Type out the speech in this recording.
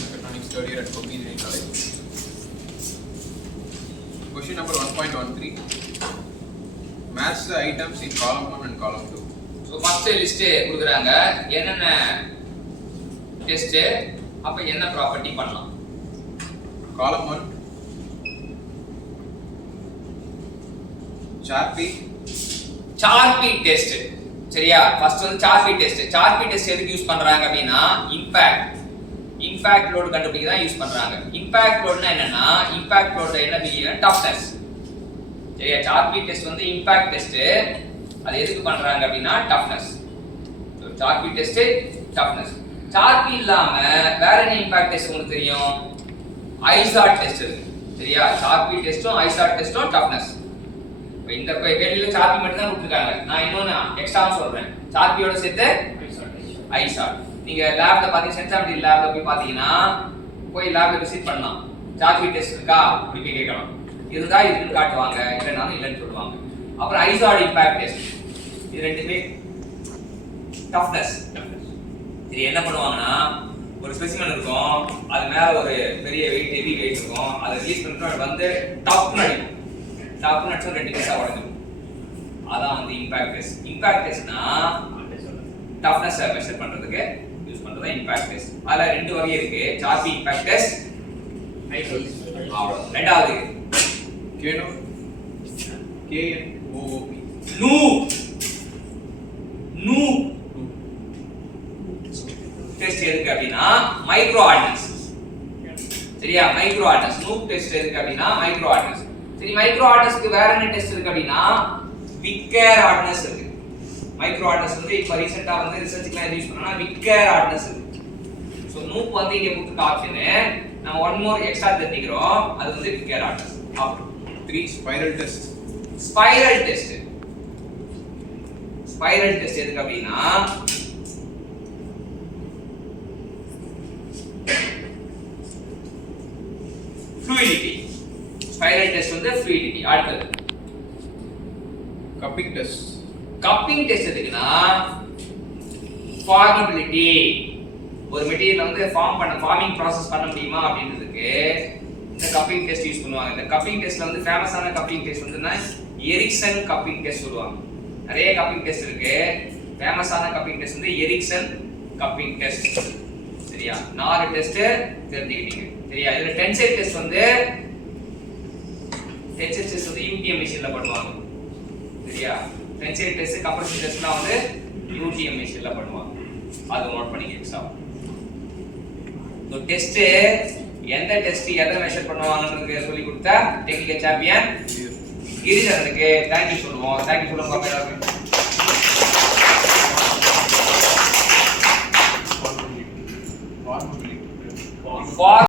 Mechatronics third year at Kochi Engineering College. Question number 1.13. Match the items in column 1 and column 2. So first list கொடுக்குறாங்க என்னென்ன test அப்ப என்ன property பண்ணலாம். Column 1 Charpy test. சரியா? First வந்து Charpy test. Charpy test எதுக்கு use பண்றாங்க அப்படினா இம்பாக்ட் லோட் கண்டுபிடிக்க தான் யூஸ் பண்றாங்க. இம்பாக்ட் லோட்னா என்னன்னா இம்பாக்ட் லோட்ல என்ன மீனிங் டஃப்னஸ். சரியா? சார்பி டெஸ்ட் வந்து இம்பாக்ட் டெஸ்ட். அது எதுக்கு பண்றாங்க அப்படினா toughness. So Charpy test toughness. Charpy இல்லாம வேற என்ன இம்பாக்ட் டெஸ்ட் உங்களுக்கு தெரியும்? ஐசார்ட் டெஸ்ட் இருக்கு. சரியா? சார்பி டெஸ்டும் ஐசார்ட் டெஸ்டும் டஃப்னஸ். இந்த கேள்வியில சார்பி மட்டும் தான் கொடுத்திருக்காங்க. நான் இன்னொன்னு எக்ஸ்ட்ரா சொல்றேன். சார்பியோட சேர்த்து ஐசார்ட். நீங்க லேப்ல பாத்தீங்க சென்சாரிட்டி லேப்ல போய் பாத்தீங்கன்னா போய் லேப்ல விசிட் பண்ணலாம். சார்பி டெஸ்ட் இருக்கா அப்படி கேட்கலாம். இருந்தா இதுன்னு காட்டுவாங்க, இல்லைனாலும் இல்லைன்னு சொல்லுவாங்க. அப்புறம் ஐசார்ட் இம்பாக்ட் டெஸ்ட். இது ரெண்டுமே டஃப்னஸ். இது என்ன பண்ணுவாங்கன்னா ஒரு ஸ்பெசிமென் இருக்கும், அது மேல ஒரு பெரிய வெயிட் ஹெவி வெயிட் இருக்கும், அதை ரிலீஸ் பண்ணிட்டு வந்து டப்னு அடிக்கும். டப்னு அடிச்சா ரெண்டு பீஸா உடைஞ்சிடும். அதான் வந்து இம்பாக்ட் டெஸ்ட். இம்பாக்ட் டெஸ்ட்னா டஃப்னஸ் மெஷர் பண்றதுக்கு யூஸ் பண்றது இம்பாக்ட் டெஸ்ட். அதுல ரெண்டு வகை இருக்கு. சார்பி இம்பாக்ட் டெஸ்ட், ரெண்டாவது நூ டெஸ்ட் எதுக்கு அப்படின்னா மைக்ரோ ஹார்ட்னஸ். சரியா? Micro hardness. நூ டெஸ்ட் எதுக்கு அப்படின்னா மைக்ரோ ஹார்ட்னஸ். சரி, மைக்ரோ ஹார்ட்னஸ்க்கு வேற என்ன டெஸ்ட் இருக்கு அப்படின்னா விக்கர் ஹார்ட்னஸ் இருக்கு. மைக்ரோ ஹார்ட்னஸ் வந்து இப்ப ரீசன்ட்டா வந்து ரிசர்ச்க்குலாம் யூஸ் பண்ணா விக்கர் ஹார்ட்னஸ் இருக்கு. சோ நூப் வந்து இங்க கொடுத்த ஆப்ஷன் நம்ம ஒன் மோர் எக்ஸ்ட்ரா தெரிஞ்சுக்கிறோம். அது வந்து விக்கர் ஹார்ட்னஸ். அப்புறம் 3 spiral test. Spiral test. Spiral test எதுக்கு அப்படின்னா fluidity. ஸ்பைரல் டெஸ்ட் வந்து fluidity. அடுத்து கப்பிங் டெஸ்ட். கப்பிங் டெஸ்ட் எதுக்குன்னா ஃபார்மபிலிட்டி. ஒரு மெட்டீரியல் வந்து ஃபார்மிங் process பண்ண முடியுமா அப்படின்றதுக்கு இந்த கப்பிங் டெஸ்ட் யூஸ் பண்ணுவாங்க. இந்த கப்பிங் டெஸ்ட்ல வந்து ஃபேமஸான கப்பிங் டெஸ்ட் வந்து எரிக்சன் கப்பிங் டெஸ்ட் சொல்லுவாங்க. நிறைய கப்பிங் டெஸ்ட் இருக்கு. ஃபேமஸான கப்பிங் டெஸ்ட் வந்து எரிக்சன் கப்பிங் டெஸ்ட். சரியா? 4 டெஸ்ட் தெரிஞ்சுக்கிட்டீங்க. சரியா? இதுல டென்சைல் டெஸ்ட் வந்து யூடிஎம் மெஷின்ல பண்ணுவாங்க. சரியா? டென்சைல் டெஸ்ட் கம்ப்ரஷன் டெஸ்ட்லாம் வந்து யூடிஎம் மெஷின்ல பண்ணுவாங்க. அது நோட் பண்ணிக்க எக்ஸாம். சோ டெஸ்ட் எந்த டெஸ்ட் எதை மெஷர் பண்ணுவாங்கன்னு சொல்லி கொடுத்தா டெக்னிக்கல் சாம்பியன் கிரிஜனுக்கு தேங்க்யூ சொல்லுவோம். தேங்க்யூ சொல்லுங்க எல்லாரும்.